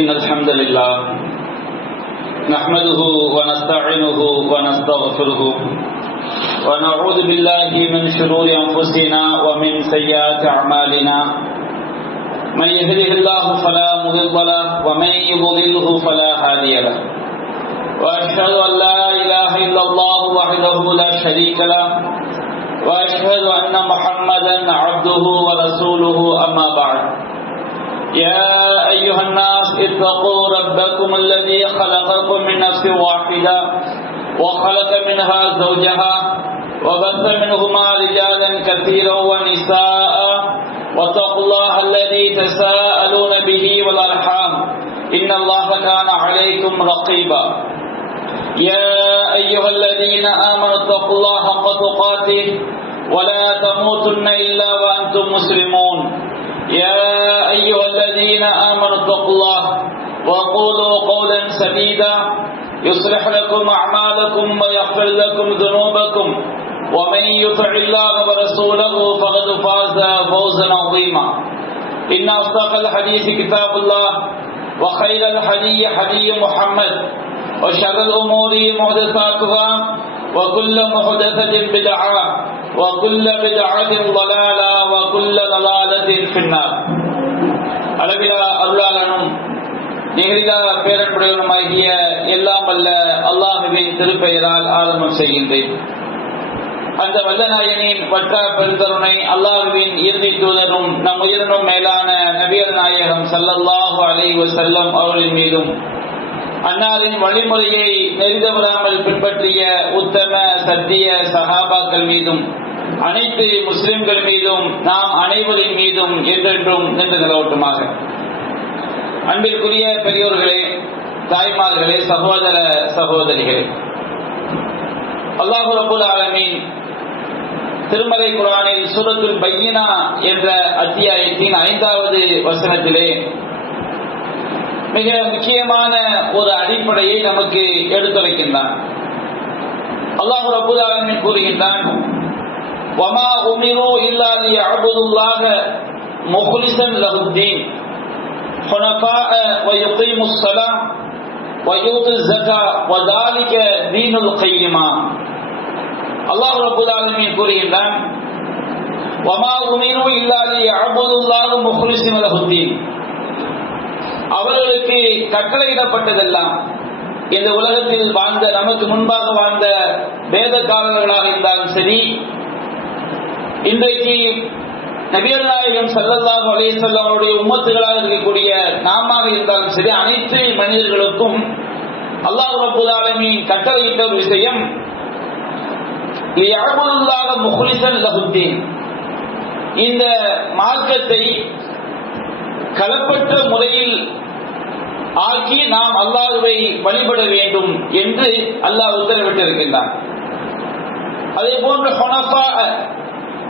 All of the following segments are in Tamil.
إن الحمد لله نحمده ونستعينه ونستغفره ونعوذ بالله من شرور أنفسنا ومن سيئات أعمالنا من يهده الله فلا مضل له ومن يضلله فلا هادي له وأشهد أن لا إله إلا الله وحده لا شريك له وأشهد أن محمدا عبده ورسوله أما بعد يا أيها الناس اتقوا ربكم الذي خلقكم من نفس واحدة وخلق منها زوجها وبث منهما رجالا كثيرا ونساء واتقوا الله الذي تساءلون به والأرحام إن الله كان عليكم رقيبا يا أيها الذين آمنوا اتقوا الله حق تقاته ولا تموتن إلا وأنتم مسلمون يا أيها الذين آمنوا اتقوا الله وقولوا قولا سديدا يصلح لكم أعمالكم ويغفر لكم ذنوبكم ومن يطع الله ورسوله فقد فاز فوزا عظيما إن أصدق الحديث كتاب الله وخير الهدي هدي محمد وشر الأمور محدثاتها وكل محدثة بدعة وكل بدعة ضلالة وكل ضلالة في النار. அளவிலா அருளாளனும் நிகரிலா பேரன்புடையவனுமாகிய எல்லாம் வல்ல அல்லாஹுவின் திருப்பெயரால் ஆரம்பம் செய்கின்றேன். அந்த வல்லநாயனின் வற்றா பெருந்தருணை அல்லாஹுவின் இறுதி தூதரும் நம் உயிரினும் மேலான நபிகள் நாயகம் ஸல்லல்லாஹு அலைஹி வஸல்லம் அவர்களின் மீதும் அன்னாரின் வழிமுறையை நெறிதவறாமல் பின்பற்றிய உத்தம சத்திய சஹாபாக்கள் மீதும் அனைத்து முஸ்லிம்கள் மீதும் நாம் அனைவரின் மீதும் என்றென்றும் நின்று நிலவட்டுமாக. அன்பிற்குரிய பெரியோர்களே, தாய்மார்களே, சகோதர சகோதரிகளே, அல்லாஹ் ரப்பல் ஆலமீன் திருமறை குர்ஆனில் சூரத்துல் பையினா என்ற அத்தியாயத்தின் 5வது வசனத்திலே மிக முக்கியமான ஒரு அடிப்படையை நமக்கு எடுத்துரைக்கின்றான். அல்லாஹ் ரப்பல் ஆலமீன் கூறுகின்றான், வமா உமிரு இல்லா லியஅபுதுல்லாஹ முக்லிஸன் லஹுத்தீன் ஹுனஃபாஅ வ யுகீமுஸ் ஸலாஹ் வ யூதுஸ் ஸகாத் வ ذلك தீனுல் கய்யிமா. அல்லாஹ் ரப்பல் ஆலமீன் கூறுகின்றான், வமா உமிரு இல்லா லியஅபுதுல்லாஹ முக்லிஸன் லஹுத்தீன். அவர்களுக்கு கட்டளையிடப்பட்டதெல்லாம் இந்த உலகத்தில் வாழ்ந்த நமக்கு முன்பாக வாழ்ந்த வேதக்காரர்களாக இருந்தாலும் சரி, இன்றைக்கு நபிகள் நாயகம் ஸல்லல்லாஹு அலைஹி வஸல்லம் அவருடைய உம்மத்துகளாக இருக்கக்கூடிய நாமாக இருந்தாலும் சரி, அனைத்து மனிதர்களுக்கும் அல்லாஹ் ரப்பல் ஆலமீன் கட்டளையிட்ட ஒரு விஷயம், லியஅபுதுல்லாஹ முக்லிஸன் லஹுத்தீன். இந்த மார்க்கத்தை களப்பற்ற முறையில் ஆக்கி நாம் அல்லாஹ்வை வழிபட வேண்டும் என்று அல்லாஹ் உத்தரவிட்டிருக்கின்றான். அதே போன்று ஹுனஃபா,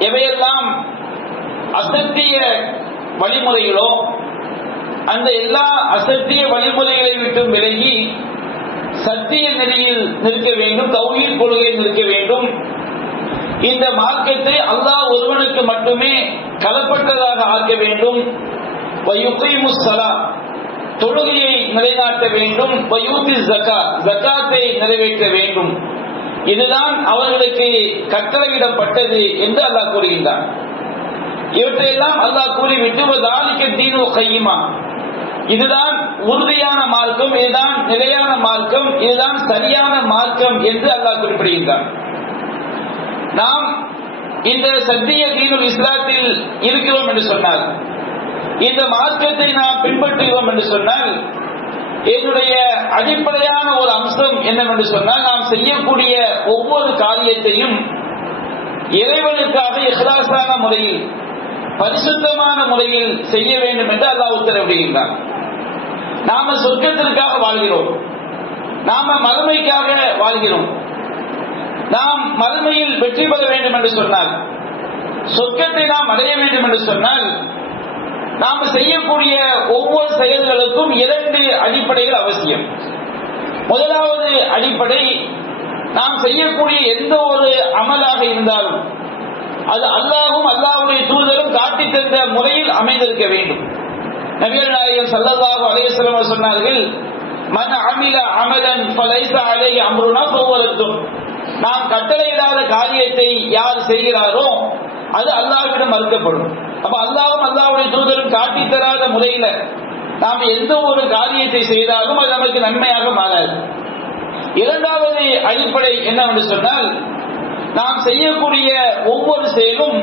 எவையெல்லாம் அசத்திய வழிமுறைகளோ அந்த எல்லா அசத்திய வழிமுறைகளை விட்டு விலகி சத்திய நெறியில் நிற்க வேண்டும், தௌஹீத் கொள்கையில் நிற்க வேண்டும். இந்த மார்க்கத்தை அல்லாஹ் ஒருவனுக்கு மட்டுமே களப்பட்டதாக ஆக்க வேண்டும். வயுகீமுஸ் ஸலாத், தொழுகையை நிலைநாட்ட வேண்டும். வயூதிஸ் ஸகாத், ஸகாத்தை நிறைவேற்ற வேண்டும். இதுதான் அவர்களுக்கு கட்டளையிடப்பட்டது என்று அல்லாஹ் கூறுகின்றான். இவற்றையெல்லாம் அல்லாஹ் கூறிவிட்டு ذلك தீனுல் கய்யிமா, இதுதான் உறுதியான மார்க்கம், இதுதான் நிலையான மார்க்கம், இதுதான் சரியான மார்க்கம் என்று அல்லாஹ் குறிப்பிடுகின்றான். நாம் இந்த சத்திய தீனுல் இஸ்லாத்தில் இருக்கிறோம் என்று சொன்னால், இந்த மார்க்கத்தை நாம் பின்பற்றுகிறோம் என்று சொன்னால், என்னுடைய அடிப்படையான ஒரு அம்சம் என்னவென்று சொன்னால், நாம் செய்யக்கூடிய ஒவ்வொரு காரியத்தையும் இறைவனுக்காக இஹ்லாஸான முறையில், பரிசுத்தமான முறையில் செய்ய வேண்டும் என்று அல்லாஹ் உத்தரவிடுகின்றான். நாம சொர்க்கத்திற்காக வாழ்கிறோம், நாம மறுமைக்காக வாழ்கிறோம். நாம் மறுமையில் வெற்றி பெற வேண்டும் என்று சொன்னால், சொர்க்கத்தை நாம் அடைய வேண்டும் என்று சொன்னால், நாம் செய்யக்கூடிய ஒவ்வொரு செயல்களுக்கும் 2 அடிப்படைகள் அவசியம். முதலாவது அடிப்படை, நாம் செய்யக்கூடிய எந்த ஒரு அமலாக இருந்தாலும் அது அல்லாஹ்வும் அல்லாஹ்வுடைய தூதரும் காட்டி தந்த முறையில் அமைந்திருக்க வேண்டும். நபிகள் நாயகம் ஸல்லல்லாஹு அலைஹி வஸல்லம் சொன்னார்கள், மன் அமில அமலன் ஃபலைஸ அலைஹி அம்ருனா ஃபஹுவ ரத்துன். நாம் கட்டளையிடாத காரியத்தை யார் செய்கிறாரோ அது அல்லாஹ்விடம் மறுக்கப்படும். அப்ப அல்லாஹ்வும் அல்லாஹ்வுடைய தூதரும் காட்டி தராத முறையில நாம் எந்த ஒரு காரியத்தை செய்தாலும் அது நமக்கு நன்மையாக மாறாது. இரண்டாவது அடிப்படை என்னவென்று சொன்னால், நாம் செய்யக்கூடிய ஒவ்வொரு செயலும்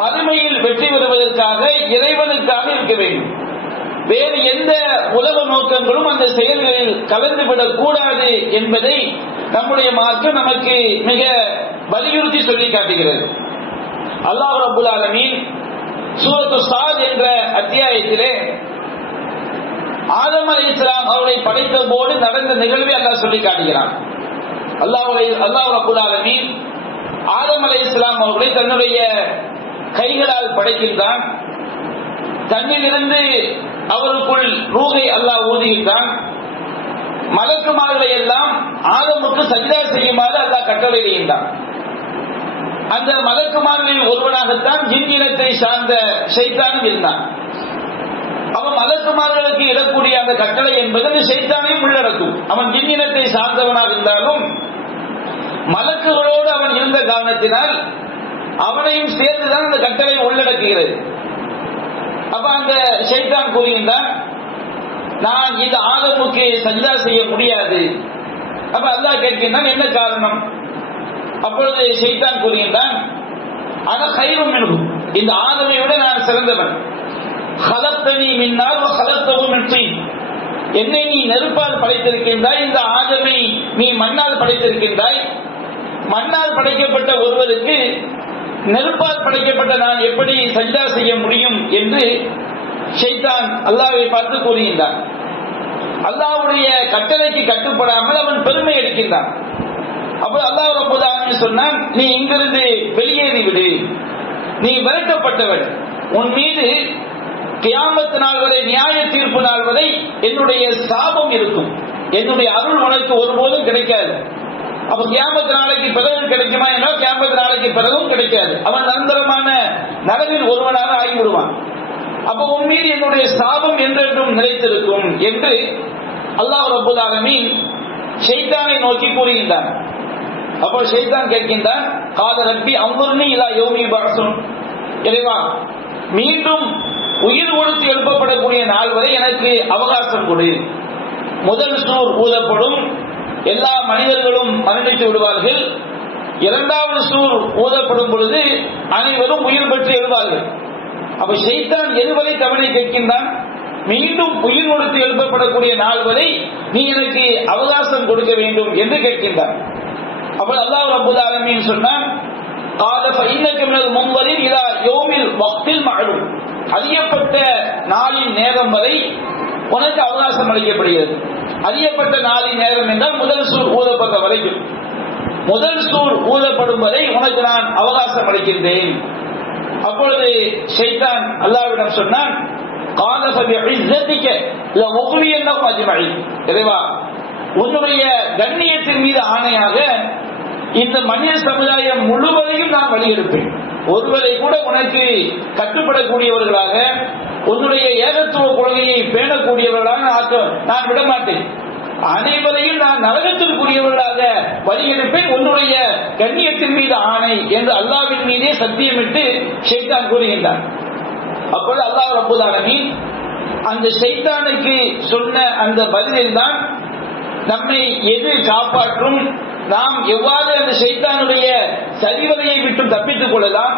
மறுமையில் வெற்றி பெறுவதற்காக இறைவனுக்காக இருக்க வேண்டும். வேறு எந்த உலக நோக்கங்களும் அந்த செயல்களில் கலந்துவிடக் கூடாது என்பதை நம்முடைய மார்க்கம் நமக்கு மிக வலியுறுத்தி சொல்லி காட்டுகிறது. அல்லாஹ் ரப்பல் ஆலமீன் சூரத்து ஸாத் என்ற அத்தியாயத்திலே ஆதம் அலைஹிஸ்ஸலாம் அவரை படைத்த போது நடந்த நிகழ்வை அல்லாஹ் சொல்லி காட்டுகிறான். அல்லாஹ் ரப்பல் ஆலமீன் ஆதம் அலைஹிஸ்ஸலாம் அவர்களை தன்னுடைய கைகளால் படைக்கின்றான். தன்னிலிருந்து அவருக்குள் ரூஹை அல்லாஹ் ஊதுகின்றான். மலக்குமார்களை எல்லாம் ஆதமுக்கு சஜ்தா செய்யுமாறு அல்லாஹ் கட்டளையிடுகின்றான். அந்த மலக்குமார்களில் ஒருவனாகத்தான் ஜின் இனத்தை சார்ந்த ஷைத்தானும் இருந்தான். அவன் மலக்குமார்களுக்கு இடக்கூடிய அந்த கட்டளை என்பது அந்த ஷைத்தானையும் உள்ளடக்கும். அவன் ஜின் இனத்தை சார்ந்தவனாக இருந்தாலும் மலக்குகளோடு அவன் இருந்த காரணத்தினால் அவனையும் சேர்த்துதான் அந்த கட்டளை உள்ளடக்குகிறது. அப்ப அந்த ஷைத்தான் கூறுகின்றான், நான் இந்த ஆதமுக்கு சஜ்தா செய்ய முடியாது. அப்ப அல்லாஹ் கேட்கின்றான், என்ன காரணம்? அப்பொழுது ஷைத்தான் கூறுகின்றான், அன கைரும் மின்ஹு, இந்த ஆதமை விட நான் சிறந்தவன். ஹலக்தனி மின் நார் வ ஹலக்தஹு மின் தீன், என்னை நீ நெருப்பால் படைத்திருக்கின்றாய், இந்த ஆதமை நீ மண்ணால் படைத்திருக்கின்றாய். மண்ணால் படைக்கப்பட்ட ஒருவருக்கு நெருப்பால் படைக்கப்பட்ட நான் எப்படி சஜ்தா செய்ய முடியும் என்று ஷைத்தான் அல்லாஹ்வை பார்த்து கூறுகின்றான். அல்லாஹ்வுடைய கட்டளைக்கு கட்டுப்படாமல் அவன் பெருமை எடுக்கின்றான். அப்ப அல்லாஹ் ரப்பல் ஆலமீன் சொன்னான், நீ இங்கிருந்து வெளியேறி விடு, நீ விரட்டப்பட்டவன். உன் மீது கியாமத் நாள் வரை, நியாய தீர்ப்பு நாள் வரை என்னுடைய சாபம் இருக்கும். என்னுடைய அருள் உனக்கு ஒருபோதும் கிடைக்காது. அப்ப கியாமத் நாளைக்கு பிறகு கிடைக்குமா என்றால் கியாமத் நாளைக்கு பிறகும் கிடைக்காது. அவன் நிரந்தரமான நரகில் ஒருவனாக ஆகிவிடுவான். அப்ப உன் மீது என்னுடைய சாபம் என்றென்றும் நிலைத்திருக்கும் என்று அல்லாஹ் ரப்பல் ஆலமீன் ஷைத்தானை நோக்கி கூறுகின்றான். அப்போ ஷைத்தான் கேட்கின்றான், கால ரப்பி அன்ظுர்னி இலா யௌமி யுபஅஸூன், இறைவா மீண்டும் உயிர் கொடுத்து எழுப்பப்படக்கூடிய நாள் வரை எனக்கு அவகாசம் கொடு. முதல் சூர் ஊதப்படும், எல்லா மனிதர்களும் மரணித்து விடுவார்கள். இரண்டாவது சூர் ஊதப்படும் பொழுது அனைவரும் உயிர் பெற்று எழுவார்கள். அப்ப ஷைத்தான் எதுவரை தவணை கேட்கின்றான், மீண்டும் உயிர் கொடுத்து எழுப்பப்படக்கூடிய நாள் வரை நீ எனக்கு அவகாசம் கொடுக்க வேண்டும் என்று கேட்கின்றான். அப்ப அல்லாஹ் ரப்பல் ஆலமீன் சொன்னான், قال فإنك من المنظرين إلى يوم الوقت المعلوم, அறியப்பட்ட நாளின் நேரம் வரை உனக்கு அவகாசம் அளிக்கப்படுகிறது. அறியப்பட்ட நாளின் நேரம் என்றால் முதல் சூர் ஊதப்படுற வரைக்கும், முதல் சூர் ஊதப்படும் வரை உனக்கு நான் அவகாசம் அளிக்கின்றேன். அப்பொழுது ஷைத்தான் அல்லாஹ்விடம் சொன்னான், قال فبعزتك لأغوينهم أجمعين, இறைவா உன்னுடைய கண்ணியத்தின் மீது ஆணையாக இந்த மனித சமுதாயம் முழுவதையும் நான் வழியெடுப்பேன். ஒருவரை கூட உனக்கு கட்டுப்படக்கூடியவர்களாக, உன்னுடைய ஏகத்துவ கொள்கையை பேணக்கூடியவர்களாக நான் விடமாட்டேன். அனைவரையும் நான் நரகத்திற்குரியவர்களாக வழியெடுப்பேன், உன்னுடைய கண்ணியத்தின் மீது ஆணை என்று அல்லாஹ்வின் மீதே சத்தியமிட்டு ஷைத்தான் கூறுகின்றான். அப்பொழுது அல்லாஹ் ரப்பல் ஆலமீன் அந்த ஷைத்தானுக்கு சொன்ன அந்த பதிலில் தான் நம்மை எது காப்பாற்றும், நாம் எவ்வாறு அந்த ஷைத்தானுடைய சரிவதையை விட்டு தப்பித்துக் கொள்ளலாம்,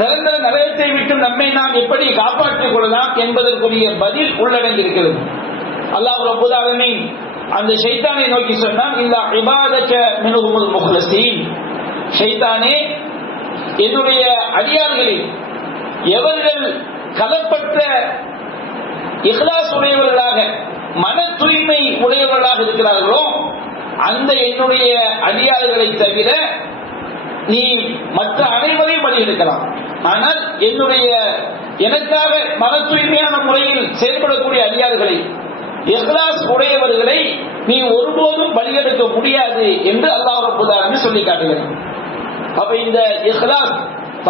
நிரந்தர நரகத்தை விட்டு நம்மை நாம் எப்படி காப்பாற்றிக் கொள்ளலாம் என்பதற்குரிய பதில் உள்ளடங்கியிருக்கிறது. அல்லாஹ் ரப்பல் ஆலமீன் அந்த ஷைத்தானை நோக்கி சொன்னான், இல்லா இபாதக மின்ஹுமுல் முஹ்லஸீன், ஷைத்தானே என்னுடைய அடியார்களில் எவர்கள் கலப்பற்ற இஹ்லாஸ் உடையவர்களாக, மன தூய்மை உடையவர்களாக இருக்கிறார்களோ அந்த என்னுடைய அடியார்களை தவிர நீ மற்ற அனைவரையும் பலியெடுக்கலாம். ஆனால் என்னுடைய எனக்காக மன தூய்மையான முறையில் செயல்படக்கூடிய அடியார்களை, இஹ்லாஸ் உடையவர்களை நீ ஒருபோதும் பலியெடுக்க முடியாது என்று அல்லாஹ் ரப்பல் ஆலமீன் சொல்லி காட்டுகிறார். அப்ப இந்த இஹ்லாஸ்,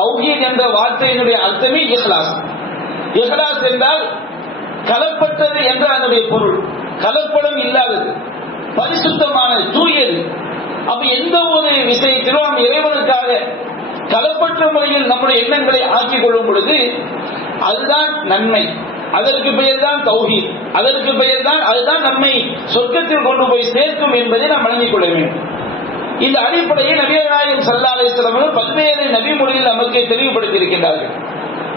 தௌஹீத் என்ற வார்த்தையினுடைய அர்த்தமே இஹ்லாஸ். இஹ்லாஸ் என்றால் கலப்பற்றது என்ற அதனுடைய பொருள். கலப்படம் இல்லாதது, பரிசுத்தமானது, தூயது. அப்ப எந்த ஒரு விஷயத்திலும் நாம் இறைவனுக்காக கலப்பற்ற முறையில் நம்முடைய எண்ணங்களை ஆக்கிக் கொள்ளும் பொழுது அதுதான் நன்மை. அதற்கு பெயர் தான் தௌஹீத். அதற்கு பெயர் தான், அதுதான் நம்மை சொர்க்கத்தில் கொண்டு போய் சேர்க்கும் என்பதை நாம் வழங்கிக் கொள்ள வேண்டும். இந்த அடிப்படையை நபிகள் நாயகம் ஸல்லல்லாஹு அலைஹி வஸல்லம் அவர்கள் பல்வேறு நபி மொழியில் நமக்கு தெளிவுபடுத்தி இருக்கின்றார்கள்.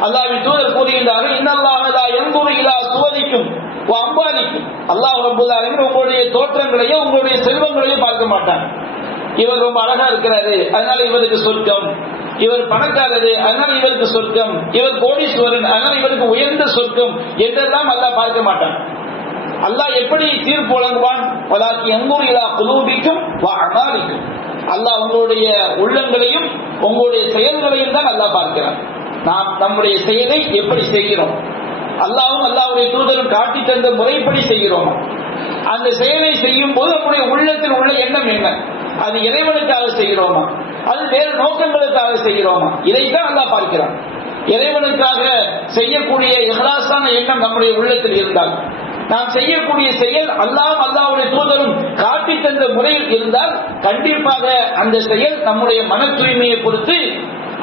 அல்லாஹ்வின் தூதர் கூறுகின்றார்கள், இன்னல்லாஹ லா யன்துரு இலா சுவரிக்கும் வ அம்வாலிக்கும். அல்லாஹ் ரப்பல் ஆலமீன் உங்களுடைய தோற்றங்களையோ உங்களுடைய செல்வங்களையோ பார்க்க மாட்டான். இவர் ரொம்ப அழகா இருக்கிறாரு, அதனால இவருக்கு சொர்க்கம். இவர் பணக்காரரு, அதனால இவருக்கு சொர்க்கம். இவர் கோடீஸ்வரன், அதனால இவருக்கு உயர்ந்த சொர்க்கம் என்றெல்லாம் அல்லாஹ் பார்க்க மாட்டான். அல்லாஹ் எப்படி தீர்ப்பு வழங்குவான்? வலாக்கி யன்துரு இலா குலூபிக்கும் வ அமாலிக்கும். அல்லாஹ் உங்களுடைய உள்ளங்களையும் உங்களுடைய செயல்களையும் தான் அல்லாஹ் பார்க்கிறான். நாம் நம்முடைய செயலை எப்படி செய்கிறோம், அல்லாஹ்வும் அல்லாஹ்வுடைய தூதரும் காட்டி தந்த முறைப்படி செய்கிறோம். அந்த செயலை செய்யும் போது நம்முடைய உள்ளத்தில் உள்ள எண்ணம் என்ன? அது இறைவனுக்காக செய்கிறோமா, அது வேறு நோக்கங்களுக்காக செய்கிறோமா? இதைத்தான் அல்லாஹ் பார்க்கிறான். இறைவனுக்காக செய்யக்கூடிய இஹ்லாஸான எண்ணம் நம்முடைய உள்ளத்தில் இருந்தால், நாம் செய்யக்கூடிய செயல் அல்லாஹ்வும் அல்லாஹ்வுடைய தூதரும் காட்டி தந்த முறையில் இருந்தால் கண்டிப்பாக அந்த செயல் நம்முடைய மன தூய்மையை பொறுத்து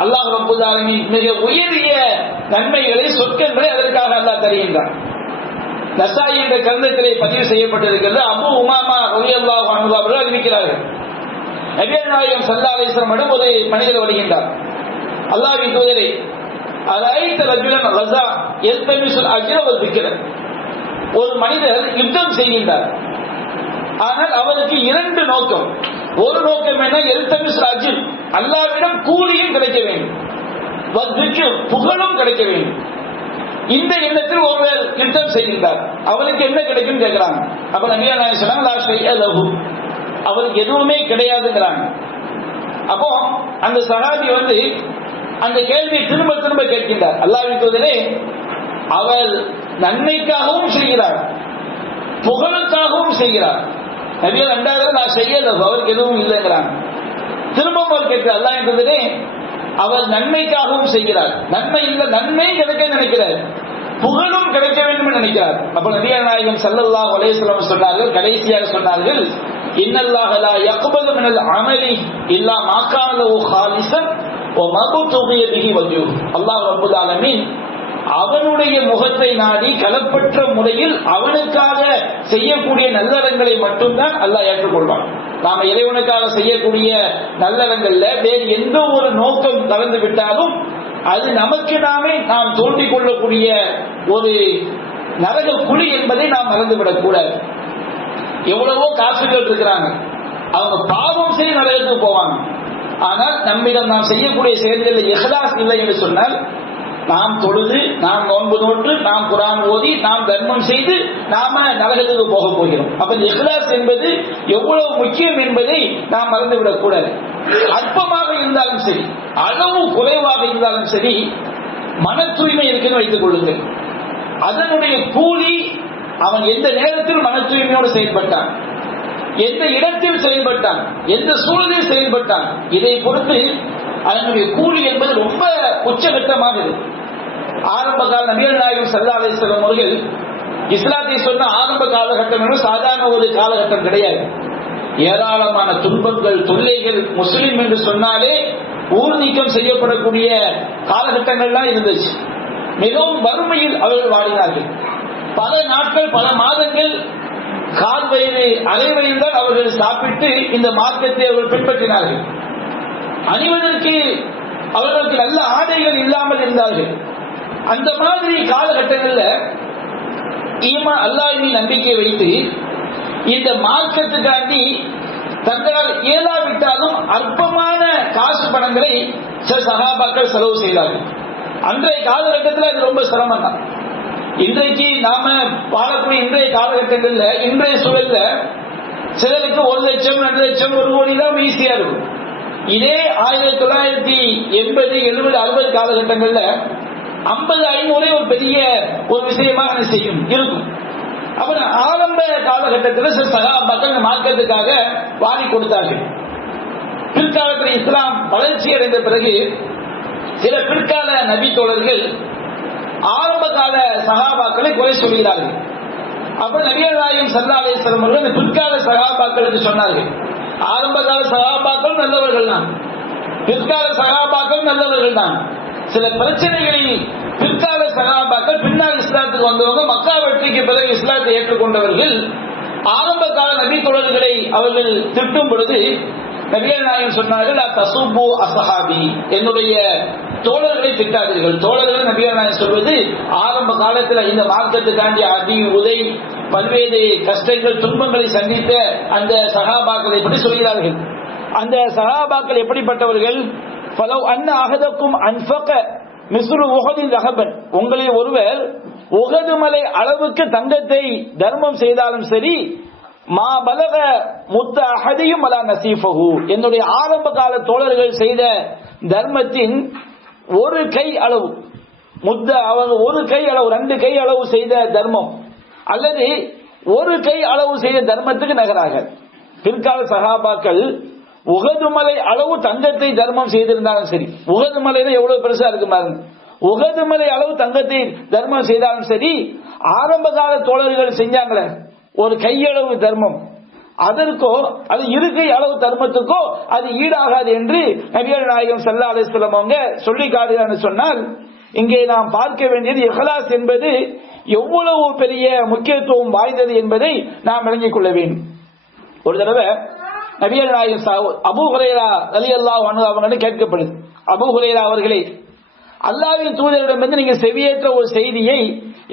அல்லாஹ் ரப்பல் ஆலமீன் மிக உயரிய நன்மைகளை, சொர்க்கங்களை அதற்காக அல்லாஹ் தருகின்றான். நசாயி என்ற கிரந்தத்திலே பதிவு செய்யப்பட்டிருக்கிறது. அபூ உமாமா ரலியல்லாஹு அன்ஹு அவர்கள் அறிவிக்கிறார்கள், நபிகள் நாயகம் ஸல்லல்லாஹு அலைஹி வஸல்லம் ஒரு மனிதர் வருகின்றார். அல்லாஹ்வின் தூதரே, அலைத ரஜுலன் கஸா யல்தமிசுல் அஜ்ர வல் திக்ர. ஒரு மனிதர் யுத்தம் செய்கின்றார், ஆனால் அவருக்கு இரண்டு நோக்கம். ஒரு நோக்கம் என்ன? யல்தமிசுல் அஜ்ர், அல்லாஹ்விடம் கூலியும் கிடைக்க வேண்டும், வல் திக்ர், புகழும் கிடைக்க வேண்டும். இந்த எண்ணத்தில் ஒருவர் யுத்தம் செய்கின்றார். அவருக்கு என்ன கிடைக்கும் கேட்கிறாங்க. அப்ப நபிகள் நாயகம் சொன்னாங்க, லா ஷைஅ லஹு, அவருக்கு எதுவுமே கிடையாதுங்கிறாங்க. அப்போ அந்த சஹாபி அந்த கேள்வியை திரும்ப திரும்ப கேட்கின்றார். அல்லாஹ்வின் தூதரே, அவர் நன்மைக்காகவும் செய்கிறார், புகழுக்காகவும் செய்கிறார். நபிகள் ரெண்டாவது நான் செய்யல, அவருக்கு எதுவும் இல்லைங்கிறாங்க. திரும்பவும் அவர் கேட்கிறார், அல்லாஹ்வின் தூதரே, அவர் நன்மைக்காகவும் செய்கிறார், நன்மை இல்லை, நன்மை கிடைக்க நினைக்கிறார், புகழும் கிடைக்க வேண்டும் நினைக்கிறார். அப்ப நபிகள் நாயகம் ஸல்லல்லாஹு அலைஹி வஸல்லம் சொன்னார்கள், கடைசியாக சொன்னார்கள், இன்னல்லாஹ லா யக்பலு மினல் அமலி இல்லா மா கான லஹு காலிஸன் வ மப்துகிய பிஹி வஜ்ஹு. அல்லாஹ் ரப்பல் ஆலமீன் அவனுடைய முகத்தை நாடி கலப்பற்ற முறையில் அவனுக்காக செய்யக்கூடிய நல்லறங்களை மட்டும்தான் அல்லாஹ் ஏற்றுக்கொள்வான். நாம இறைவனுக்காக செய்யக்கூடிய நல்லறங்கள்ல வேறு எந்த ஒரு நோக்கம் கலந்து விட்டாலும் அது நமக்கு நாமே நாம் தோண்டிக் கொள்ளக்கூடிய ஒரு நரக குழி என்பதை நாம் மறந்துவிடக் கூடாது. எவ்வளவோ காசுகள் இருக்கிறாங்க, அவங்க பாவம் செய்ய நரகத்துக்கு போவாங்க. ஆனால் நம்மிடம் நாம் செய்யக்கூடிய செயல்களில் இஹ்லாஸ் இல்லை என்று சொன்னால், நாம் தொழுது, நாம் நோன்பு நோற்று, நாம் குர்ஆன் ஓதி, நாம் தர்மம் செய்து நாம நரகத்துக்கு போக போகிறோம். அப்ப இஹ்லாஸ் என்பது எவ்வளவு முக்கியம் என்பதை நாம் மறந்துவிடக் கூடாது. அற்பமாக இருந்தாலும் சரி, அளவு குறைவாக இருந்தாலும் சரி, மன தூய்மை இருக்குன்னு வைத்துக் கொள்ளுங்கள். அதனுடைய கூலி, அவன் எந்த நேரத்தில் மன தூய்மையோடு செயல்பட்டான், எந்த இடத்தில் செயல்பட்டான், எந்த சூழலில் செயல்பட்டான், இதை பொறுத்து அதனுடைய கூலி என்பது ரொம்ப உச்சகட்டமாக இருக்கு. ஆரம்ப கால நபிகள் நாயகம் ஸல்லல்லாஹு அலைஹி வஸல்லம் அவர்கள் இஸ்லாத்தை சொன்ன ஆரம்ப காலகட்டம் என்பது சாதாரண ஒரு காலகட்டம் கிடையாது. ஏராளமான துன்பங்கள், தொல்லைகள், முஸ்லிம் என்று சொன்னாலே ஊர் நீக்கம் செய்யப்படக்கூடிய காலகட்டங்கள்லாம் இருந்துச்சு. மிகவும் வறுமையில் அவர்கள் வாடினார்கள். பல நாட்கள், பல மாதங்கள் கால் வயது, அரை வயது தான் அவர்கள் சாப்பிட்டு இந்த மார்க்கத்தை அவர்கள் பின்பற்றினார்கள். அணிவதற்கு அவர்களுக்கு நல்ல ஆடைகள் இல்லாமல் இருந்தார்கள். அந்த மாதிரி காலகட்டங்களில் ஈமான், அல்லாஹ்வின் நம்பிக்கை வைத்து இந்த மார்க்கத்துக்காண்டி தங்களால் இயலாவிட்டாலும் அற்பமான காசு பணங்களை சில சஹாபாக்கள் செலவு செய்தார்கள். அன்றைய காலகட்டத்தில் அது ரொம்ப சிரமம் தான். இன்றைக்கு நாம வாழக்கூடிய இன்றைய காலகட்டங்களில், இன்றைய சூழல்ல சிலருக்கு 1 லட்சம், 2 லட்சம், 1 கோடி தான் ஈஸியா இருக்கும். இதே 1980, 70, 60 காலகட்டங்கள்ல 50, 500 ஒரு பெரிய ஒரு விஷயமாக செய்யும் இருக்கும். அப்ப ஆரம்ப காலகட்டத்தில் சில சகாபாக்கள் மார்க்கத்துக்காக வாங்கி கொடுத்தார்கள். பிற்காலத்தில் இஸ்லாம் வளர்ச்சி அடைந்த பிறகு சில பிற்கால நபி தோழர்கள் ஆரம்ப கால சகாபாக்களை குறை சொல்கிறார்கள். அப்ப நபிகள் நாயகம் ஸல்லல்லாஹு அலைஹி வஸல்லம் அவர்கள் இந்த பிற்கால சகாபாக்களுக்கு சொன்னார்கள், ஆரம்ப கால சகாபாக்கள் நல்லவர்கள் தான், பிற்கால சகாபாக்கள் நல்லவர்கள் தான். சில பிரச்சனைகளில் பிற்கால சகாபாக்கள், பின்னால் இஸ்லாத்துக்கு வந்தவங்க, மக்கா வெற்றிக்கு பிறகு இஸ்லாத்தை ஏற்றுக்கொண்டவர்கள், ஆரம்ப கால நபி தோழர்களை அவர்கள் திட்டும் பொழுது நபிகள் நாயகம் சொன்னார்கள், தசுபு அஸ்ஹாபி, என்னுடைய தோழர்களை திட்டாதீர்கள். தோழர்கள் நபிகள் நாயகம் சொல்வது ஆரம்ப காலத்தில் இந்த மார்க்கத்துக்காண்டி அடி உதை பல்வேறு கஷ்டங்கள் துன்பங்களை சந்தித்த அந்த சஹாபாக்களை பற்றி சொல்கிறார்கள். அந்த சஹாபாக்கள் எப்படிப்பட்டவர்கள்? ஃபலவ் அன்ன அஹதக்கும் அன்ஃபக மிஸ்ரு உஹதின் ரஹபன், உங்களில் ஒருவர் உஹது மலை அளவுக்கு தங்கத்தை தர்மம் செய்தாலும் சரி, மா பலக முத்த அஹதியும் அலா நசீஃபஹு, என்னுடைய ஆரம்ப கால தோழர்கள் செய்த தர்மத்தின் ஒரு கை அளவு, முத்த அவங்க ஒரு கை அளவு, 2 கை அளவு செய்த தர்மம் அல்லது ஒரு கை அளவு செய்த தர்மத்துக்கு நகராக. பிற்கால சஹாபாக்கள் உஹது மலை அளவு தங்கத்தை தர்மம் செய்திருந்தாலும் சரி, உஹது மலையில எவ்வளவு பெருசா இருக்கு பாருங்க, உஹது மலை அளவு தங்கத்தை தர்மம் செய்தாலும் சரி, ஆரம்ப கால தோழர்கள் செஞ்சாங்களே ஒரு கையளவு தர்மம், அதற்கோ அது இருக்கை அளவு தர்மத்துக்கோ அது ஈடாகாது என்று நபிகள் நாயகம் ஸல்லல்லாஹு அலைஹி வஸல்லம் அவங்க சொல்லி காட்டுகிறான்னு சொன்னால், இங்கே நாம் பார்க்க வேண்டியது இஹ்லாஸ் என்பது எவ்வளவு பெரிய முக்கியத்துவம் வாய்ந்தது என்பதை நாம் விளங்கிக் கொள்ள வேண்டும். ஒரு தடவை நபிகள் நாயகம் அபூ ஹுரைரா ரலியல்லாஹு அன்ஹு அவங்க கேட்கப்படுது, அபூ ஹுரைரா அவர்களே, அல்லாஹ்வின் தூதரிடமிருந்து நீங்க செவியேற்ற ஒரு செய்தியை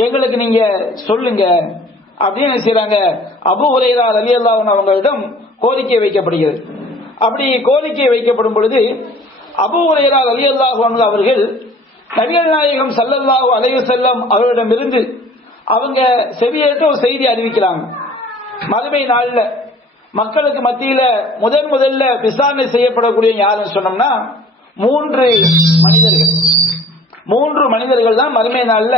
எங்களுக்கு நீங்க சொல்லுங்க அப்படின்னு செய்றாங்க. அபூ ஹுரைரா ரலியல்லாஹு அன்ஹு அவங்களிடம் கோரிக்கை வைக்கப்படுகிறது. அப்படி கோரிக்கை வைக்கப்படும் பொழுது அபூ ஹுரைரா ரலியல்லாஹு அன்ஹு அவர்கள் நபிகள் நாயகம் ஸல்லல்லாஹு அலைஹி வஸல்லம் அவர்களிடமிருந்து அவங்க செவியேற்ற ஒரு செய்தி அறிவிக்கிறாங்க. மறுமை நாள்ல மக்களுக்கு மத்தியில முதல்ல விசாரணை செய்யப்படக்கூடிய யாருன்னு சொன்னோம்னா 3 மனிதர்கள் தான் மறுமை நாள்ல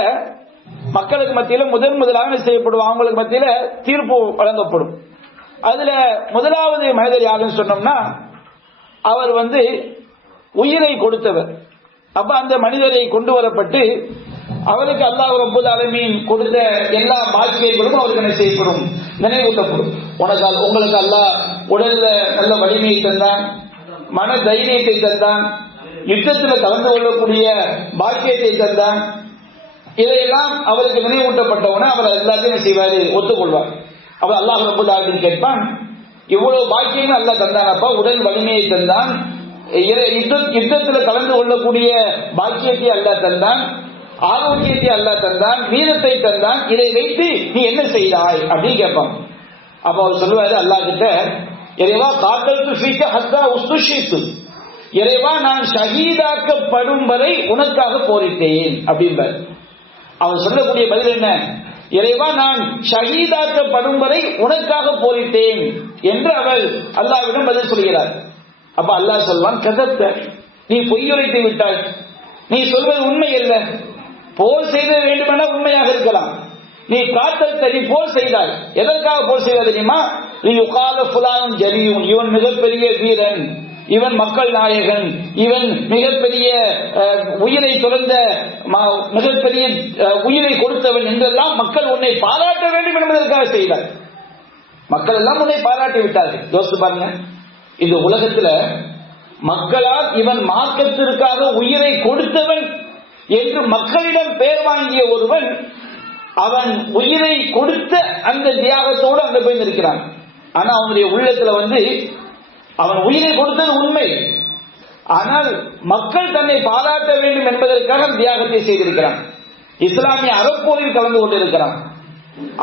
மக்களுக்கு மத்தியில முதலாக செய்யப்படுவாங்க, அவங்களுக்கு மத்தியில தீர்ப்பு வழங்கப்படும். அதுல முதலாவது மனிதர் யாருன்னு சொன்னோம்னா அவர் உயிரை கொடுத்தவர். அப்ப அந்த மனிதரை கொண்டு வரப்பட்டு அவருக்கு அல்லாஹ் ரப்பல் ஆலமீன் கொடுத்த எல்லா பாக்கியங்களும் அவருக்கு என்ன செய்யப்படும், நினைவூட்டப்படும். உங்களுக்கு அல்லாஹ் உடல்ல நல்ல வலிமையை தந்தான், மன தைரியத்தை தந்தான், யுத்தத்தில் கலந்து கொள்ளக்கூடிய பாக்கியத்தை தந்தான். இதையெல்லாம் அவருக்கு நினைவூட்டப்பட்டவன அவர் எல்லாத்தையும் செய்வாரு, ஒத்துக்கொள்வார். அவர் அல்லாஹ் ரப்பல் ஆலமீன் கேட்பான், இவ்வளவு பாக்கியங்கள் அல்லாஹ் தந்தானப்பா, உடல் வலிமையை தந்தான், யுத்தத்தில் கலந்து கொள்ளக்கூடிய பாக்கியத்தை அல்லாஹ் தந்தான், ஆரோக்கியத்தை அல்லாஹ் தந்தான், வீரத்தை தந்தான், இதை வைத்து நீ என்ன செய்தாய் அப்படின்னு கேட்பான். அப்ப அவர் சொல்லுவாரு அல்லாஹ் கிட்ட, இறைவா காத்தல்து ஃபீக ஹத்தா உஸ்துஷித்து, இறைவா நான் ஷஹீதாக்கப்படும் வரை உனக்காக போரிட்டேன் அப்படின்பார். அவர் சொல்லக்கூடிய பதில் என்ன? இறைவா நான் ஷஹீதாக்கப்படும் வரை உனக்காக போரிட்டேன் என்று அவர் அல்லாஹ்விடம் பதில் சொல்கிறார். அப்ப அல்லாஹ் சொல்வான், கதப்த, நீ பொய்யுரைத்து விட்டாய், நீ சொல்வது உண்மை அல்ல. போர் செய்த வேண்டுமென உண்மையாக இருக்கலாம், நீ காத்தல் தனி போர் செய்தாய். எதற்காக போர் செய்தாய் தெரியுமா? நீ உகால புலான் ஜரியும், இவன் மிகப்பெரிய வீரன், இவன் மக்கள் நாயகன், இவன் மிகப்பெரிய உயிரை துறந்த மிகப்பெரிய உயிரை கொடுத்தவன் என்றெல்லாம் மக்கள் உன்னை பாராட்ட வேண்டும் என்பதற்காக செய்தார். மக்கள் எல்லாம் உன்னை பாராட்டி விட்டார்கள். யோசித்து பாருங்க, இந்த உலகத்துல மக்களால் இவன் மார்க்கத்திற்காக உயிரை கொடுத்தவன் என்று மக்களிடம் பெயர் வாங்கிய ஒருவன், அவன் உயிரை கொடுத்த அந்த தியாகத்தோடு அங்க போய் நிற்கிறான். ஆனா அவனுடைய உள்ளத்துல அவன் உயிரை கொடுத்தது உண்மை, ஆனால் மக்கள் தன்னை பாராட்ட வேண்டும் என்பதற்காக தியாகத்தை செய்திருக்கிறான். இஸ்லாமிய அறப்போரில் கலந்து கொண்டிருக்கிறான்.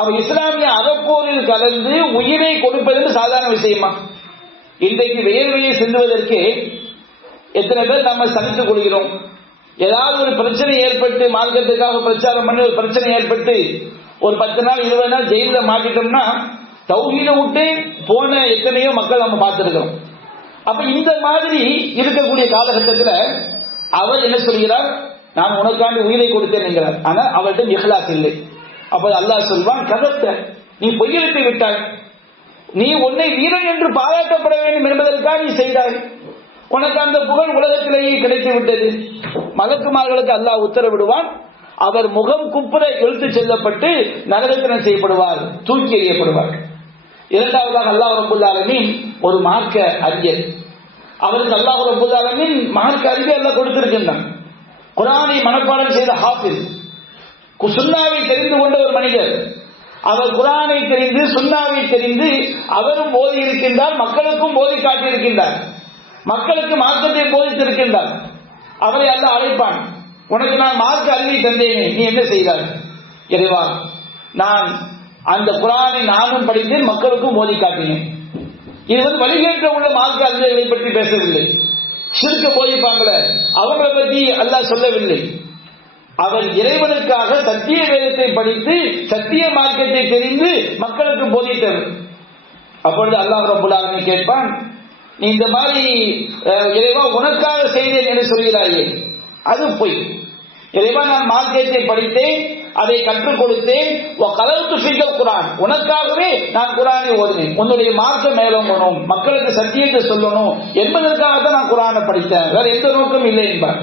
அவன் இஸ்லாமிய அறப்போரில் கலந்து உயிரை கொடுப்பது சாதாரண விஷயமா? இன்றைக்கு வேர்வையை சிந்துவதற்கு எத்தனை பேர் நம்ம சகித்துக் கொள்கிறோம்? ஏதாவது ஒரு பிரச்சனை ஏற்பட்டு, மார்க்கத்துக்காக பிரச்சாரம் பண்ணி ஒரு பிரச்சனை ஏற்பட்டு ஒரு 10 நாள் 20 நாள் ஜெயில மாட்டிட்டோம்னா தௌஹீத விட்டு போன எத்தனையோ மக்கள் நம்ம பார்த்திருக்கிறோம். அப்ப இந்த மாதிரி இருக்கக்கூடிய காலகட்டத்தில் அவர் என்ன சொல்கிறார்? நான் உனக்காண்டி உயிரை கொடுத்தேன் என்கிறார். ஆனா அவர்கிட்ட இஹ்லாஸ் இல்லை. அப்ப அல்லாஹ் சொல்வான், கதத்த, நீ பொய்யெழுத்து விட்டாய், நீ உன்னை வீரன் என்று பாராட்டப்பட வேண்டும் என்பதற்காக நீ செய்தாய், உனக்கு அந்த புகழ் உலகத்திலேயே கிடைத்து விட்டது. மலக்குமார்களுக்கு அல்லாஹ் உத்தரவிடுவான், அவர் முகம் குப்புற இழுத்து செல்லப்பட்டு நரகத்தினம் செய்யப்படுவார், தூக்கி எறியப்படுவார். இரண்டாவதாக அல்லாஹ் ரப்பல் ஆலமீன் ஒரு மார்க்க அறிஞர். அவருக்கு அல்லாஹ் ரப்பல் ஆலமீன் மார்க்க அறிவை எல்லாம் கொடுத்திருக்கின்றான். குர்ஆனை மனப்பாடம் செய்த ஹாஃபிஸ், சுன்னாவை தெரிந்து கொண்ட ஒரு மனிதர். அவர் குர்ஆனை தெரிந்து சுன்னாவை தெரிந்து அவரும் போதி இருக்கின்றார், மக்களுக்கும் போதி காட்டியிருக்கின்றார், மக்களுக்கு மார்க்கத்தை போதித்திருக்கின்றார். அவரை அல்லாஹ் அழைப்பான், உனக்கு நான் மார்க்க அறிவை தந்தேனே, நீ என்ன செய்தாய்? இறைவா, நான் அந்த குர்ஆனை நானும் படித்தேன், மக்களுக்கும் போதி காட்டினேன். இது வழிகேற்ற உள்ள மார்க்க அறிஞர்களை பற்றி பேசவில்லை, ஷிர்க்க போதிப்பாங்களே அவங்களை பற்றி அல்லாஹ் சொல்லவில்லை. அவர் இறைவனுக்காக சத்திய வேதத்தை படித்து சத்திய மார்க்கத்தை தெரிந்து மக்களுக்கு போதித்தவர். அப்பொழுது அல்லாஹ் ரப்பல் ஆலமீன் கேட்பான், நீ இந்த மாதிரி இறைவா உனக்காக செய்தேன் என்று சொல்கிறாயே, அது பொய். இறைவா, நான் மார்க்கத்தை படித்தேன், அதை கற்றுக் கொடுத்தேன், குர்ஆன் உனக்காகவே நான் குர்ஆனை ஓதினேன், உன்னுடைய மார்க்கம் மேலோங்கணும், மக்களுக்கு சத்தியத்தை சொல்லணும் என்பதற்காகத்தான் நான் குர்ஆனை படித்தேன், வேற எந்த நோக்கம் இல்லை என்பார்.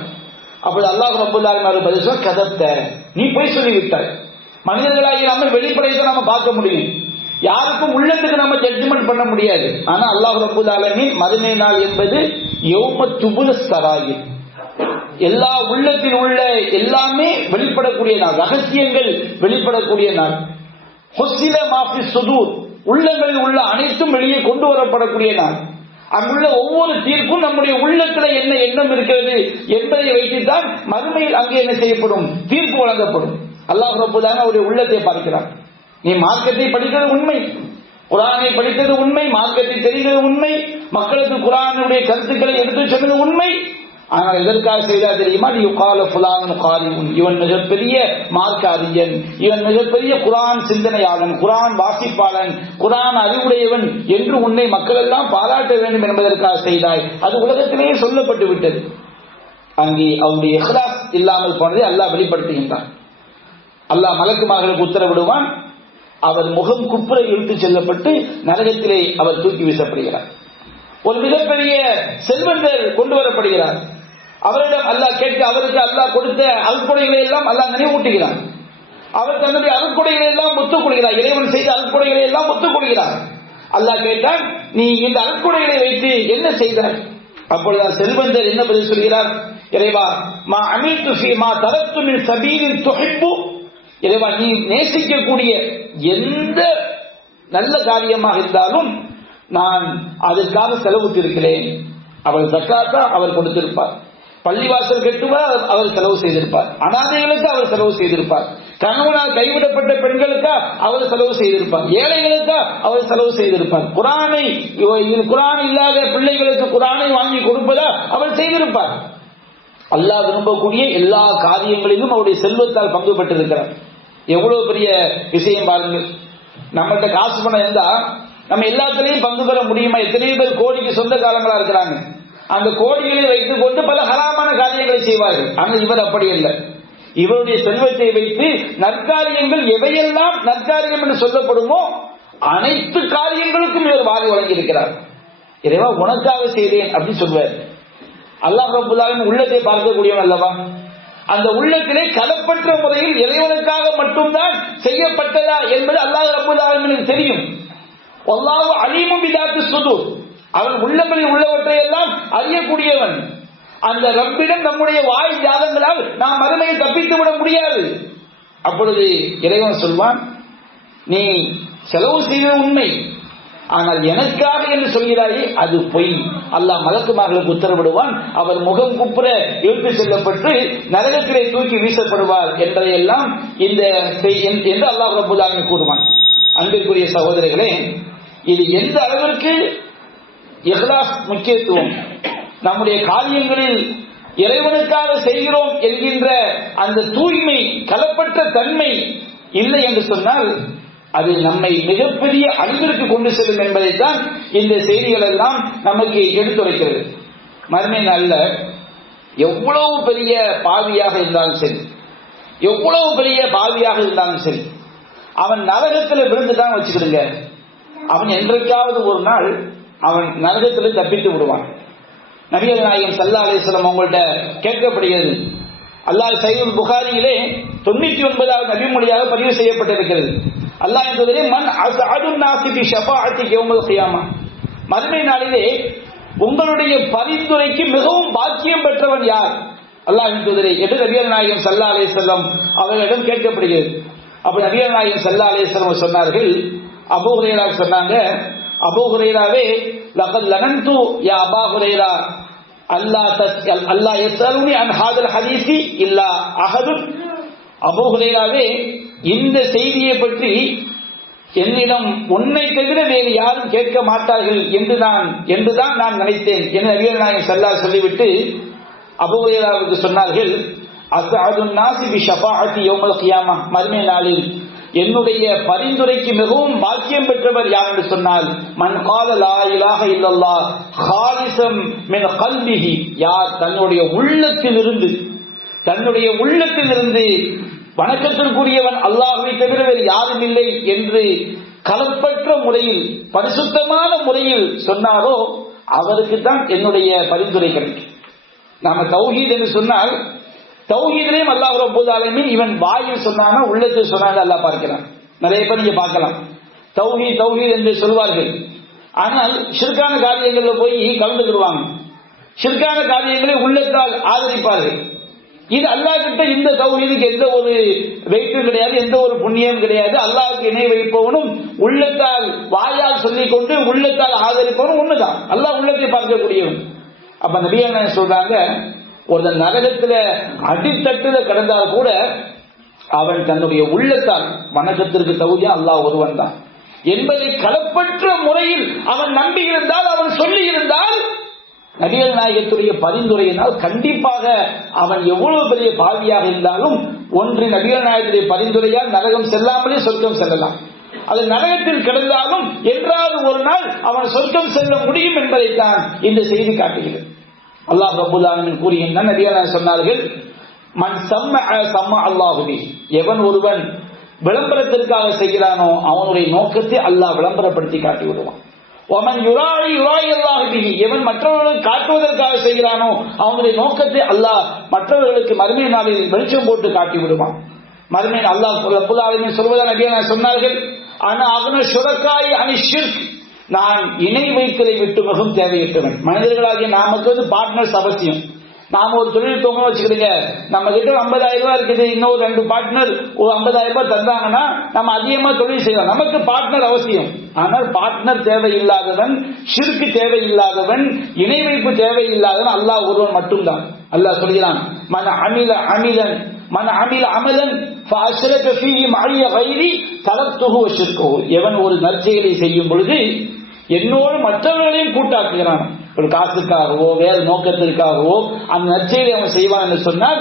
அப்படி அல்லாஹ் ரப்பல் ஆலமீன் பதில் சொல்ல, கதப்த, நீ போய் சொல்லிவிட்டாய். மனிதர்களாகி நம்ம வெளிப்படையை நம்ம பார்க்க முடியும், யாருக்கும் உள்ளத்துக்கு நம்ம ஜட்ஜ்மெண்ட் பண்ண முடியாது. ஆனா அல்லாஹ் ரப்பல் ஆலமீன் மறுமை நாள் என்பது யௌம துபுல் ஸராயிர், எல்லா உள்ளத்தில் உள்ள எல்லாமே வெளிப்படக்கூடிய நாள், ரகசியங்கள் வெளிப்படக்கூடிய நாள். ஹுஸ்ஸில மா ஃபி ஸுதூர், உள்ளங்களில் உள்ள அனைத்தும் வெளியே கொண்டு வரப்படக்கூடிய நாள். அங்குள்ள ஒவ்வொரு தீர்ப்பும் நம்முடைய உள்ளத்துல என்ன எண்ணம் இருக்கிறது என்பதை வைத்துத்தான் மறுமையில் அங்கே என்ன செய்யப்படும், தீர்ப்பு வழங்கப்படும். அல்லாஹ் ரப்பல் ஆலமீன் அவருடைய உள்ளத்தை பார்க்கிறார். நீ மார்க்கத்தை படித்தது உண்மை, குர்ஆனை படித்தது உண்மை, மார்க்கத்தை தெரிந்தது உண்மை, மக்களுக்கு குர்ஆனுடைய கருத்துக்களை எடுத்து சொன்னது உண்மை. ஆனால் எதற்காக செய்தா தெரியுமா? இவன் மிகப்பெரிய மார்க்க அறிஞன், இவன் மிகப்பெரிய குர்ஆன் சிந்தனையாளன், குர்ஆன் வாசிப்பாளன், குர்ஆன் அறிவுடையவன் என்று உன்னை மக்கள் எல்லாம் பாராட்ட வேண்டும் என்பதற்காக செய்தாய். அது உலகத்திலேயே சொல்லப்பட்டு விட்டது. அங்கே அவருடைய இஹ்லாஸ் இல்லாமல் போனதை அல்லாஹ் வெளிப்படுத்துகின்றான். அல்லாஹ் மலக்குமார்களுக்கு உத்தரவிடுவான், அவர் முகம் குப்புற இழுத்து செல்லப்பட்டு நரகத்திலே அவர் தூக்கி வீசப்படுகிறார். ஒரு மிகப்பெரிய செல்வந்தர் கொண்டு வரப்படுகிறார். அவரிடம் அல்லாஹ் கேட்க, அவருக்கு அல்லாஹ் கொடுத்த அருட்கொடைகளை எல்லாம் அல்லாஹ் நினைவூட்டுகிறான். அவர் தன்னுடைய அருட்கொடைகளை எல்லாம் ஒத்துக் கொள்கிறார், இறைவன் செய்த அருட்கொடைகளை எல்லாம் ஒத்துக் கொள்கிறார். அல்லாஹ் கேட்டான், நீ இந்த அருட்கொடைகளை வைத்து என்ன செய்தாய்? அப்பொழுது செல்வந்தர் என்ன பதில் சொல்கிறார்? இறைவா, மா அமீது ஃபீமா தரத்து மின் சபீலின் துஹிப்பு, இறைவா, நீ நேசிக்கக்கூடிய எந்த நல்ல காரியமாக இருந்தாலும் நான் அதற்காக செலவிட்டிருக்கிறேன். அவர் ஜக்காத்தா அவர் கொடுத்திருப்பார், பள்ளிவாசல் கட்டுவார் அவர் செலவு செய்திருப்பார், அனாதைகளுக்கு அவர் செலவு செய்திருப்பார், கணவனால் கைவிடப்பட்ட பெண்களுக்கா அவர் செலவு செய்திருப்பார், ஏழைகளுக்கா அவர் செலவு செய்திருப்பார், குர்ஆன் இல்லாத பிள்ளைகளுக்கு குர்ஆனை வாங்கி கொடுப்பதா அவர் செய்திருப்பார். அல்லாஹ் விரும்பக்கூடிய எல்லா காரியங்களிலும் அவருடைய செல்வத்தால் பங்கு பெற்றிருக்கிறார். எவ்வளவு பெரிய விஷயம் பாருங்கள். நம்மகிட்ட காசு பணம் இருந்தா நம்ம எல்லாத்திலையும் பங்கு பெற முடியுமா? எத்தனையோ பேர் கோடிக்கு சொந்த காலங்களா இருக்கிறாங்க. அந்த கோடிகளை வைத்துக் கொண்டு பல ஹராமான காரியங்களை செய்வார்கள். ஆனால் இவர் அப்படி இல்லை. இவருடைய செல்வத்தை வைத்து நற்காரியங்கள் எவையெல்லாம் நற்காரியம் என்று சொல்லப்படுமோ அனைத்து காரியங்களுக்கும் இவர் வாரி வழங்கி இருக்கிறார். இறைவா, உனக்காக செய்தேன் அப்படி சொல்வார். அல்லாஹ் ரப்பல் ஆலமீன் உள்ளத்தை பார்க்கக்கூடியவன் அல்லவா? அந்த உள்ளத்திலே கலப்பற்ற முறையில் இறைவனுக்காக மட்டும்தான் செய்யப்பட்டதா என்பது அல்லாஹ் ரப்பல் ஆலமீனுக்கு தெரியும். அல்லாஹ் அலீமும் பிதாத்தி சுதூர், அவன் உள்ளங்களில் உள்ளவற்றை எல்லாம் அறியக்கூடியவன். அந்த ரப்பிடம் நம்முடைய வாய் ஜாதங்களால் நாம் மறுமையை தப்பித்து விட முடியாது. அப்பொழுது இறைவன் சொல்வான், நீ செலவு செய்வது உண்மை, ஆனால் எனக்காக என்று சொல்கிறாயே அது பொய். அல்லாஹ் மலக்குமார்களுக்கு உத்தரவிடுவான், அவர் முகம் குப்புற இழுத்து செல்லப்பட்டு நரகத்திலே தூக்கி வீசப்படுவார் என்பதையெல்லாம் என்று அல்லாஹ் ரப்பல் ஆலமீன் கூறுவான். அன்பிற்குரிய சகோதரர்களே, இது எந்த அளவிற்கு இஹ்லாஸ் முக்கியத்துவம், நம்முடைய காரியங்களில் இறைவனுக்காக செய்கிறோம் என்கின்ற அந்த தூய்மை, கலப்பற்ற தன்மை இல்லை என்று சொன்னால் அது நம்மை மிகப்பெரிய அழிவிற்கு கொண்டு செல்லும் என்பதைத்தான் இந்த செய்திகள் எல்லாம் நமக்கு எடுத்துரைக்கிறது. மறுமை நாள்ல எவ்வளவு பெரிய பாவியாக இருந்தாலும் சரி, எவ்வளவு பெரிய பாவியாக இருந்தாலும் சரி, அவன் நரகத்தில் விழுந்துட்டான் வச்சுக்கிடுங்க, அவன் என்றைக்காவது ஒரு நாள் அவன் நரகத்தில் தப்பித்து விடுவான். நபிகள் நாயகம் ஸல்லல்லாஹு அலைஹி வஸல்லம் அவங்கள்ட்ட கேட்கப்படுகிறது. அல்லாஹ் சஹீஹுல் புகாரியிலே 99வது நபிமொழியாக பதிவு செய்யப்பட்டிருக்கிறது. அல்லாஹ் என்பதிலே மன் அஸ்அதுன் நாஸி பி ஷஃபாஅத்தி யௌமல் கியாமா, மறுமை நாளிலே உங்களுடைய பரிந்துரைக்கு மிகவும் பாக்கியம் பெற்றவன் யார் அல்லாஹ் என்பதிலே என்று நபிகள் நாயகம் ஸல்லல்லாஹு அலைஹி வஸல்லம் அவர்களிடம் கேட்கப்படுகிறது. அப்ப நபிகள் நாயகம் ஸல்லல்லாஹு அலைஹி வஸல்லம் சொன்னார்கள், அபூ ஹுரைரா சொன்னாங்க, அபூ ஹுரைராவே லகத் லனன்து யா அபா ஹுரைரா அல்லாஹ் யஸ்அலுனி அன் ஹாதல் ஹதீஸி இல்லா அஹதுன், அபூ ஹுரைராவே இந்த செய்தியை பற்றி என்னிடம் உன்னை தவிர வேறு யாரும் கேட்க மாட்டார்கள் என்றுதான் நான் நினைத்தேன் என்று நபிகள் நாயகம் ஸல்லல்லாஹு அலைஹி சொல்லிவிட்டு அபூ ஹுரைராவுக்கு சொன்னார்கள், அஸ்அதுன் நாஸி பி ஷஃபாஅத்தி யௌமல் கியாமா, மறுமை நாளில் என்னுடைய பரிந்துரைக்கு மிகவும் பாக்கியம் பெற்றவர் யார் என்று சொன்னால் மன் கால லா இலாஹ இல்லல்லாஹ் காலிசம் மின் கல்பிஹி, யார் தன்னுடைய உள்ளத்திலிருந்து வணக்கத்திற்குரியவன் அல்லாஹ்வை தவிர வேறு யாரும் இல்லை என்று கலப்பற்ற முறையில் பரிசுத்தமான முறையில் சொன்னாரோ அவருக்கு தான் என்னுடைய பரிந்துரை கிடைக்கும். நாம தௌஹீத் என்று சொன்னால் தௌஹீதிலேயும் அல்லாஹ் ரப்பல் ஆலமீன் இவன் வாயில் சொன்னானா உள்ளத்தில் சொன்னாங்க அல்லாஹ் பார்க்கிறான். நிறைய பேர் நீங்க பார்க்கலாம் தௌஹீத் என்று சொல்வார்கள், ஆனால் ஷிர்கான காரியங்களில் போய் கலந்துக்கிடுவாங்க, ஷிர்கான காரியங்களை உள்ளத்தால் ஆதரிப்பார்கள். இது அல்லாஹ் கிட்ட இந்த தௌஹீதுக்கு எந்த ஒரு வெயிட்டும் கிடையாது, எந்த ஒரு புண்ணியம் கிடையாது. அல்லாஹ்வுக்கு இணை வைப்பவனும் உள்ளத்தால் வாயால் சொல்லிக் கொண்டு உள்ளத்தால் ஆதரிப்பவனும் ஒண்ணுதான். அல்லாஹ் உள்ளத்தை பார்க்கக்கூடியவன். அப்ப நபிகள் சொல்றாங்க, ஒரு நரகத்துல அடித்தட்டுல கிடந்தால் கூட அவன் தன்னுடைய உள்ளத்தால் வணக்கத்திற்கு தகுதியா அல்லாஹ் ஒருவன் தான் என்பதை களப்பற்ற முறையில் அவன் நம்பி இருந்தால், அவன் சொல்லி இருந்தால், நபிகள் நாயகத்துடைய பரிந்துரையினால் கண்டிப்பாக அவன் எவ்வளவு பெரிய பாவியாக இருந்தாலும் ஒன்று நபிகள் நாயகத்துடைய பரிந்துரையால் நரகம் செல்லாமலே சொர்க்கம் செல்லலாம், அது நரகத்தில் கிடந்தாலும் என்றாவது ஒரு நாள் அவன் சொர்க்கம் செல்ல முடியும் என்பதைத்தான் இந்த செய்தி காட்டுகிறது. அல்லாஹ் ரப்பல் ஆலமீன் கூறுகின்றான், நபிகள் சொன்னார்கள், மன் சம்மஅ அல்லாஹு பிஹி, எவன் ஒருவன் விளம்பரத்திற்காக செய்கிறானோ அவனுடைய நோக்கத்தை அல்லாஹ் விளம்பரப்படுத்தி காட்டி விடுவான். ஒமன் யுராஇ அல்லாஹு பிஹி, எவன் மற்றவர்களுக்கு காட்டுவதற்காக செய்கிறானோ அவனுடைய நோக்கத்தை அல்லாஹ் மற்றவர்களுக்கு மறுமை நாளில் வெளிச்சம் போட்டு காட்டி விடுவான். மறுமை அல்லாஹ் ரப்பல் ஆலமீன் சொல்வதாக நபிகள் சொன்னார்கள், ஆனா அக்ன ஷுரகாய் அனி ஷிர்க், நான் இணை வைத்தலை விட்டு மிகவும் தேவையற்றவன். மனிதர்களாகிய நமக்கு பார்ட்னர்ஸ் அவசியம். நாம ஒரு தொழில் துவங்க வச்சுக்கிடுங்க, நம்ம கிட்ட 50,000 ரூபாய் இருக்குது, இன்னொரு 2 பார்ட்னர் ஒரு 50,000 ரூபாய் தந்தாங்கன்னா நம்ம அதிகமா தொழில் செய்யலாம். நமக்கு பார்ட்னர் அவசியம். ஆனால் பார்ட்னர் தேவையில்லாதவன், ஷிர்க் தேவையில்லாதவன், இணை வைப்பு தேவையில்லாதவன் அல்லாஹ் ஒருவன் மட்டும்தான். அல்லாஹ் சொல்கிறான், மன் அமில அமலன் ஃபஅஷ்ரக ஃபீஹி மஅய்ய கைரி தரக்துஹு வஷிர்குஹு, எவன் ஒரு நற்செயலை செய்யும் பொழுது என்னோடு மற்றவர்களையும் கூட்டாக்குகிறான், ஒரு காசுக்காகவோ வேறு நோக்கத்திற்காகவோ அந்த நற்செயலை அவன் செய்வான் என்று சொன்னால்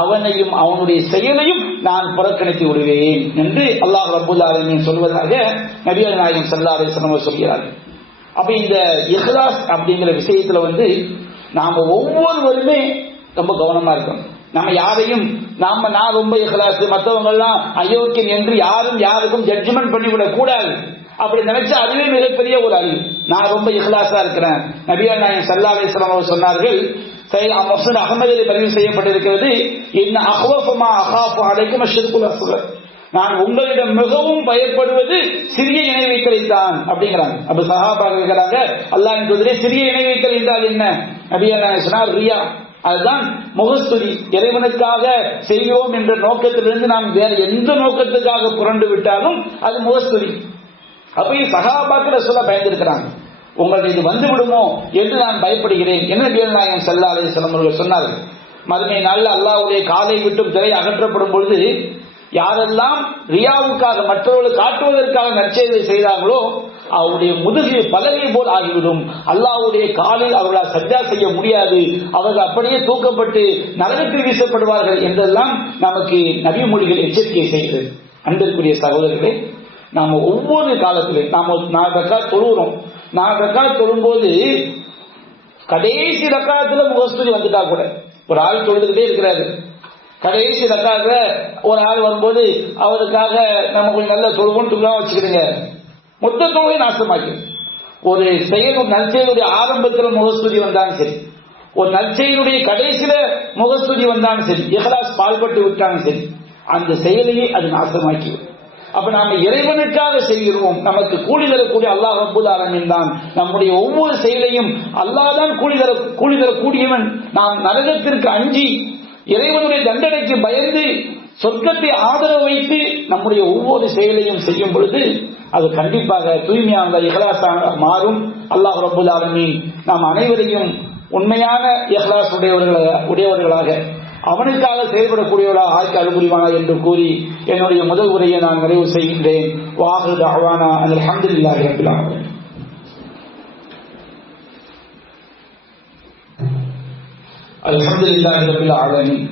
அவனையும் அவனுடைய செயலையும் நான் புறக்கணித்து விடுவேன் என்று அல்லாஹ் ரப்பல் ஆலமீன் சொல்வதாக நபிகள் நாயகம் ஸல்லல்லாஹு அலைஹி வஸல்லம் சொல்கிறார்கள். அப்ப இந்த இஹ்லாஸ் அப்படிங்கிற விஷயத்துல நாம ஒவ்வொருவருமே ரொம்ப கவனமா இருக்கணும். நம்ம யாரையும் நான் ரொம்ப இஹ்லாஸ், மற்றவங்க எல்லாம் அயோக்கியம் என்று யாருக்கும் ஜட்ஜ்மெண்ட் பண்ணிவிடக் கூடாது. அப்படி நினைச்சா அதுவே மிகப்பெரிய ஒரு அறிவு. நான் ரொம்ப இஹ்லாஸா இருக்கிறேன். நபிகள் நாயகம் ஸல்லல்லாஹு அலைஹி வஸல்லம் அவர்கள் சொன்னார்கள், முஸ்னத் அஹ்மதில் பதிவு செய்யப்பட்டிருக்கிறது, இன்ன அஹ்வஃப மா அகாஃபு அலைக்கும் அஷ்ஷிர்குல் அஸ்கர், நான் உங்களிடம் மிகவும் பயப்படுவது சிறிய இணை வைத்தலைத்தான் அப்படிங்கிறாங்க. அப்ப சஹாபாக்கள் இருக்கிறாங்க, அல்லாஹ்வின் தூதரே சிறிய இணை வைத்தல் என்றால் என்ன? நபிகள் நாயகம் சொன்னார், ரியா, அதுதான் முகஸ்துதி. இறைவனுக்காக செய்வோம் என்ற நோக்கத்திலிருந்து நாம் வேற எந்த நோக்கத்துக்காக புரண்டு விட்டாலும் அது முகஸ்துதி. அப்ப சஹாபாக்கள் சொல்ல பயந்திருக்கிறாங்க, உங்களுக்கு இது வந்து விடுமோ என்று நான் பயப்படுகிறேன் என்ன நபிகள் நாயகம் ஸல்லல்லாஹு அலைஹி வஸல்லம் அவர்கள் சொன்னார்கள். மறுமை நாளில் அல்லாஹ்வுடைய காலை விட்டும் திரை அகற்றப்படும் பொழுது யாரெல்லாம் ரியாவுக்காக மற்றவர்கள் காட்டுவதற்காக நற்செய்தி செய்தார்களோ அவருடைய முதுகு பலகை போல் ஆகிவிடும். அல்லாஹ்வுடைய காலில் அவர்களால் சஜ்ஜா செய்ய முடியாது, அவர்கள் அப்படியே தூக்கப்பட்டு நரகத்தில் வீசப்படுவார்கள் என்றெல்லாம் நமக்கு நபி மொழிகள் எச்சரிக்கை செய்கிறது. அன்பிற்குரிய சகோதரர்களே, நாம ஒவ்வொரு காலத்திலும் நாம 4 ரக்காத் தொழுகிறோம். 4 ரக்காத் தொழும்போது கடைசி ரக்காத்துல முகஸ்துதி வந்துட்டா கூட, ஒரு ஆள் தொழுதுகிட்டே இருக்கிறாரு, கடைசி ரக்காத்துல ஒரு ஆள் வரும்போது அவருக்காக நம்ம கொஞ்சம் நல்லா தொழுவோம் வச்சுக்கிடுங்க, மொத்த தொழுகை நாசமாக்கி. ஒரு நற்செயலுடைய ஆரம்பத்தில் முகஸ்துதி வந்தாலும் சரி, ஒரு நற்செயலுடைய கடைசியில முகஸ்துதி வந்தாலும் சரி, இஹ்லாஸ் பால்பட்டு விட்டாலும் சரி, அந்த செயலையே அது நாசமாக்கிவிடும். அப்ப நாம இறைவனுக்காக செய்கிறோம், நமக்கு கூலி தரக்கூடிய அல்லாஹ் ரப்பல் ஆலமீன் தான். நம்முடைய ஒவ்வொரு செயலையும் அல்லாஹ் தான் கூலி தரக்கூடியவன். நாம் நரகத்திற்கு அஞ்சி இறைவனுடைய தண்டனைக்கு பயந்து சொர்க்கத்தை ஆதரவு வைத்து நம்முடைய ஒவ்வொரு செயலையும் செய்யும் பொழுது அது கண்டிப்பாக தூய்மையான இஹ்லாஸாக மாறும். அல்லாஹ் ரப்பல் ஆலமீன் நாம் அனைவரையும் உண்மையான இஹ்லாஸ் உடையவர்களாக அவனுக்காக செயல்படக்கூடியவர்களாக ஆக்கி அருள்புரிவானா என்று கூறி என்னுடைய முதல் உரையை நான் நிறைவு செய்கின்றேன். வாஹிரு தஅவானா அல்ஹம்துலில்லாஹி ரப்பில் ஆலமீன். அல்ஹம்துலில்லாஹி ரப்பில் ஆலமீன்.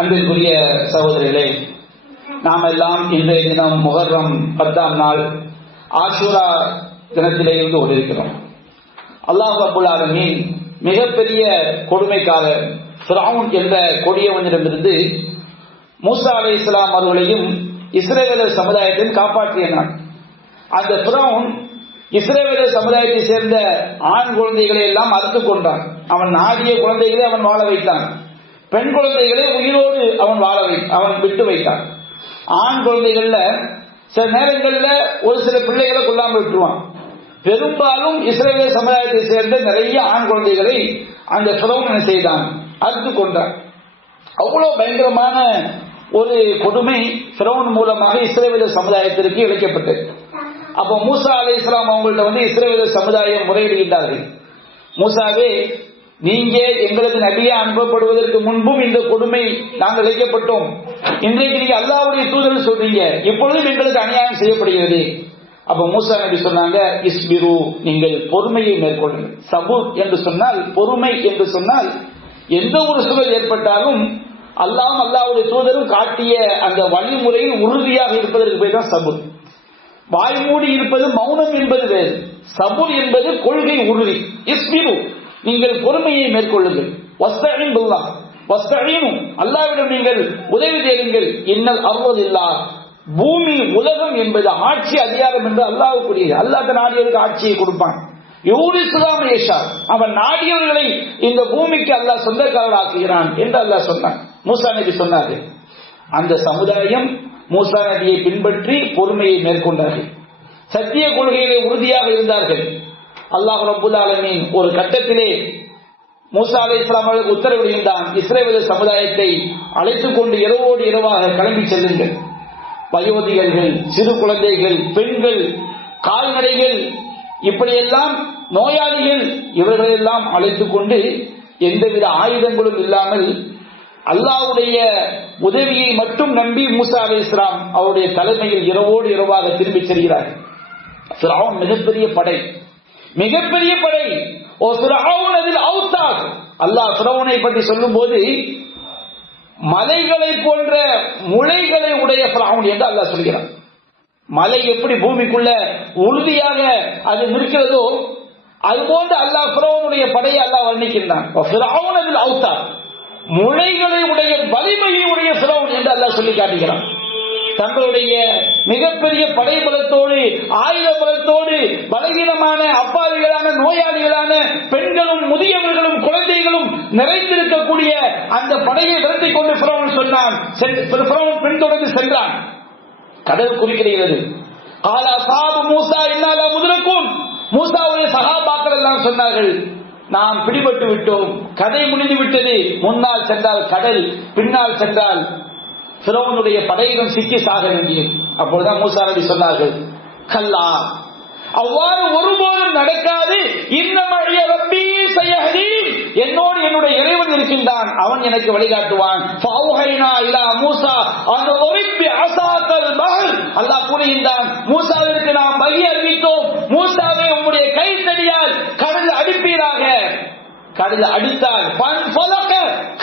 அன்பிற்குரிய சகோதரர்களே, நாம் எல்லாம் இன்றைய தினம் முஹர்ரம் 10ஆம் நாள் ஆஷூரா தினத்திலே இருந்து கொண்டிருக்கிறோம். அல்லாஹ் ரப்பல் ஆலமீன் மிகப்பெரிய கொடுமைக்காரர் ஃபிரௌன் என்ற கொடியவனிடமிருந்து மூசா அலைஹிஸ்ஸலாம் அவர்களையும் இஸ்ரவேலர் சமுதாயத்தையும் காப்பாற்றினான். அந்த ஃபிரௌன் இஸ்ரவேலர் சமுதாயத்தை சேர்ந்த ஆண் குழந்தைகளை எல்லாம் அறுத்துக் கொண்டான். அவன் நாடிய குழந்தைகளை அவன் வாழ வைத்தான். பெண் குழந்தைகளை உயிரோடு அவன் விட்டு வைத்தான். ஆண் குழந்தைகள்ல சில நேரங்களில் ஒரு சில பிள்ளைகளை கொள்ளாமல் விட்டுருவான். பெரும்பாலும் இஸ்ரவேல் சமுதாயத்தை சேர்ந்த நிறைய ஆண் குழந்தைகளை அந்த ஃபிரௌன் என்ன செய்தான், அறுத்து கொண்டான். அவ்வளவு பயங்கரமான ஒரு கொடுமை ஃபிரௌன் மூலமாக இஸ்ரவேல் சமுதாயத்திற்கு இழைக்கப்பட்டது. அப்போ மூசா அலைஹிஸ்ஸலாம் அவங்கள்ட்ட இஸ்ரவேல் சமுதாயம் முறையிடுகின்றார்கள். மூசாவே, நீங்க எங்களுக்கு நபியா அனுப்பப்படுவதற்கு முன்பும் இந்த கொடுமை நாங்கள் இழைக்கப்பட்டோம். இன்றைக்கு நீங்க அல்லாஹ்வுடைய தூதர் சொல்றீங்க, இப்பொழுதும் எங்களுக்கு அநியாயம் செய்யப்படுகிறது. அப்ப மூசா நபி சொன்னாங்க, இஸ்பிரு, நீங்கள் பொறுமையை மேற்கொள்ளுங்கள். சபூர் என்று சொன்னால் பொறுமை என்று சொன்னால் எந்த ஒரு சூழல் ஏற்பட்டாலும் அல்லாஹ்வுடைய தூதரும் காட்டிய அந்த வழிமுறையில் உறுதியாக இருப்பதற்கு பேர் தான் சபூர். வாய்மூடி இருப்பது மௌனம் என்பது வேறு. சபூர் என்பது கொள்கை உறுதி. இஸ்பிரு, நீங்கள் பொறுமையை மேற்கொள்ளுங்கள். வஸ்தஈன் பில்லாஹ், வஸ்தஈனு, அல்லாஹ்விடம் நீங்கள் உதவி தேடுங்கள். இன்னல் அர்லில்லாஹ், பூமி உலகம் என்பது ஆட்சி அதிகாரம் என்று அல்லாஹ்வுக்குரியது. அல்லாஹ் நாடியவருக்கு ஆட்சியை கொடுப்பான். யூரிசுலாம் ஏஷா, அவன் நாடியவர்களை இந்த பூமிக்கு அல்லாஹ் சொந்தக்காரராக்குகிறான் என்று அல்லாஹ் சொன்னான். மூசா நபி சொன்னாரு. அந்த சமுதாயம் மூசா நபியை பின்பற்றி பொறுமையை மேற்கொண்டார்கள். சத்திய கொள்கையிலே உறுதியாக இருந்தார்கள். அல்லாஹ் ரப்பல் ஆலமீன் ஒரு கட்டத்திலே மூசா அலைஹிஸ்ஸலாம் அவர்களுக்கு உத்தரவிடுகின்றான், இஸ்ரவேல் சமுதாயத்தை அழைத்துக் கொண்டு இரவோடு இரவாக கிளம்பி செல்லுங்கள். வயோதிகர்கள், சிறு குழந்தைகள், பெண்கள், கால்நடைகள், இப்படியெல்லாம் நோயாளிகள், இவர்களெல்லாம் அழைத்துக் கொண்டு எந்தவித ஆயுதங்களும் இல்லாமல் அல்லாஹ்வுடைய உதவியை மட்டும் நம்பி மூசா அலைஹிஸ்ஸலாம் அவருடைய தலைமையில் இரவோடு இரவாக திரும்பி செல்கிறார்கள். ஃபிரௌன் மிகப்பெரிய படை. ஓ ஃபிரௌன் அதில் அவுத்தாத். அல்லாஹ் ஃபிரௌனை பற்றி சொல்லும் போது மலைகளை போன்ற முளைகளை உடைய ஃபிரௌன் என்று அல்லாஹ் சொல்கிறான். மலை எப்படி பூமிக்குள்ள உறுதியாக அது நிற்கிறதோ அதுபோன்று அல்லாஹ் ஃபிரௌனுடைய படையை அல்லாஹ் வர்ணிக்கின்றான். ஃபிரௌன் அதில் அவுத்தாத், முளைகளை உடைய வலிமையை உடைய ஃபிரௌன் என்று அல்லாஹ் சொல்லி காட்டுகிறான். தங்களுடைய மிகப்பெரிய படை பலத்தோடு, ஆயுத பலத்தோடு, பலகீனமான அப்பாவிகளான நோயாளிகளான பெண்களும் முதியவர்களும் குழந்தைகளும் நிறைந்திருக்கக்கூடிய அந்த படையை விரட்டிக் கொண்டு ஃபிரௌன் சொன்னான். ஃபிரௌன் பின்தொடர்ந்து சென்றான். கடல் குறிக்கிறது. காலா சாபு மூசா இன்னாலா முதலக்கும். மூசாவுடைய சகாபாக்கள் எல்லாம் சொன்னார்கள், நாம் பிடிபட்டு விட்டோம், கதை முடிந்து விட்டது. முன்னால் சென்றால் கடல், பின்னால் சென்றால் ஃபிரௌனுடைய படையிடம் சிக்கி சாக வேண்டியது. அப்பொழுதுதான் மூசா நபி சொன்னார்கள், கல்லா, அவ்வாறு ஒருபோதும் நடக்காது. இன்னமழிய ரப்பி சயஹ்தீன், என்னோடு என்னுடைய இறைவன் இருக்கின்றான், அவன் எனக்கு வழிகாட்டுவான். ஃபௌஹைனா இலா மூசா அன் உரிப்பி அஸாக்கல் பஹர். அல்லாஹ் கூறுகின்றான், மூசாவிற்கு நாம் வஹி அறிவித்தோம், மூசாவே உம்முடைய கைத்தடியால் கடல் அடிப்பீராக. கடல் அடித்தால்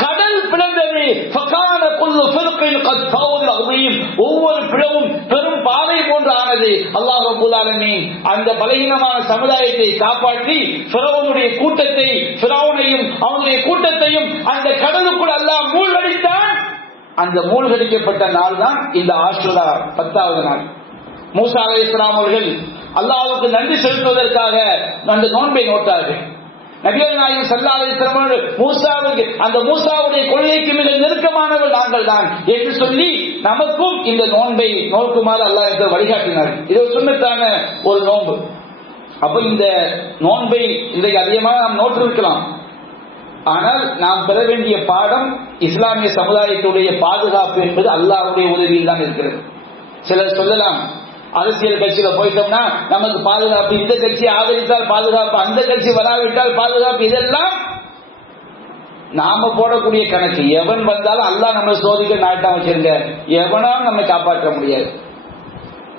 கடல் பிளந்தது. ஒவ்வொரு பிளவும் பெரும் பாதை போன்று ஆனது. அல்லாஹ் ரப்பல் ஆலமீன் அந்த பலகீனமான சமுதாயத்தை காப்பாற்றி ஃபிரௌனுடைய கூட்டத்தை, ஃபிரௌனையும் அவனுடைய கூட்டத்தையும் அந்த கடலுக்குள் அல்லாஹ் மூழ்கடித்தான். அந்த மூழ்கடிக்கப்பட்ட நாள் தான் இந்த ஆஷூரா 10வது நாள். மூசா அலைஹிஸ்ஸலாம் அவர்கள் அல்லாஹ்வுக்கு நன்றி செலுத்துவதற்காக அந்த நோன்பை நோட்டார்கள். நபிகள் நாயகம் ஸல்லல்லாஹு அலைஹி வஸல்லம் மூசாவுக்கு அந்த மூசாவுடைய கொள்கைக்கு மிக நெருக்கமானவர் நாங்கள் தான் என்று சொல்லி நமக்கும் இந்த நோன்பை நோக்குமாறு அல்லாஹ் இதை வழிகாட்டினார். இது ஒரு சுன்னத்தான ஒரு நோன்பு. அப்ப இந்த நோன்பை இன்றைக்கு அதிகமாக நாம் நோற்றிருக்கலாம். ஆனால் நாம் பெற வேண்டிய பாடம் இஸ்லாமிய சமுதாயத்துடைய பாதுகாப்பு என்பது அல்லாஹ்வுடைய உதவியில் தான் இருக்கிறது. சிலர் சொல்லலாம், அரசியல் கட்சியில போயிட்டோம்னா நமக்கு பாதுகாப்பு, இந்த கட்சி ஆதரித்தால் பாதுகாப்பு, அந்த கட்சி வராவிட்டால் பாதுகாப்பு. இதெல்லாம் நாம போடக்கூடிய கணக்கு. எவன் வந்தாலும் அல்லாஹ் நம்ம சோதிக்க நாட்டம் வச்சிருங்க, எவனாலும் நம்மை காப்பாற்ற முடியாது.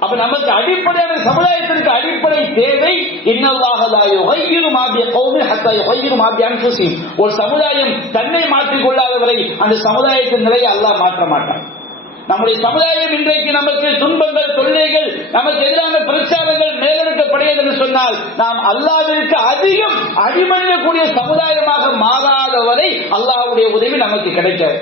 அப்ப நமக்கு அடிப்படையான சமுதாயத்திற்கு அடிப்படை தேவை இன்னல்லாஹ லா யுகையிரு மா பிகௌமின் ஹத்தா யுகையிரு மா பிஅன்ஃபுஸிஹிம். ஒரு சமுதாயம் தன்னை மாற்றிக் கொள்ளாதவரை அந்த சமுதாயத்தின் நிலையை அல்லாஹ் மாற்ற மாட்டான். நம்முடைய சமுதாயம் இன்றைக்கு நமக்கு துன்பங்கள், தொல்லைகள், நமக்கு எதிரான பிரச்சாரங்கள் மேலெடுக்கப்படுகிறது என்று சொன்னால் நாம் அல்லாஹ்விற்கு அதிகம் அடிபணியக்கூடிய சமுதாயமாக மாறாதவரை அல்லாஹ்வுடைய உதவி நமக்கு கிடைக்காது.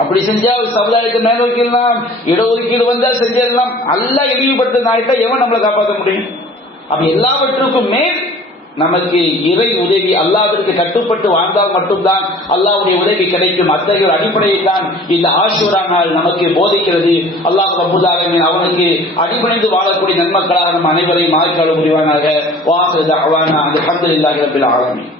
அப்படி செஞ்சா சமுதாயத்தை மேலோக்கிடலாம், இடஒதுக்கீடு வந்தா செஞ்சிடலாம். அல்லாஹ் இழிவுபடுத்த நாயிட்டா எவன் நம்மளை காப்பாற்ற முடியும்? அப்ப எல்லாவற்றுக்கும் மேல் நமக்கு இறை உதவி, அல்லாஹ்விற்கு கட்டுப்பட்டு வாழ்ந்தால் மட்டும்தான் அல்லாஹ்வுடைய உதவி கிடைக்கும். அத்தகைய ஒரு அடிப்படையில் தான் இந்த ஆஷூரா நாள் நமக்கு போதிக்கிறது. அல்லாஹ் ரப்பல் ஆலமீன் அவனுக்கு அடிபணிந்து வாழக்கூடிய நன்மக்களாக நம் அனைவரையும் ஆக்கிரமிக்க முடிவானாக. வாஹிரு தஅவானா அல்ஹம்துலில்லாஹி ரப்பில் ஆலமீன்.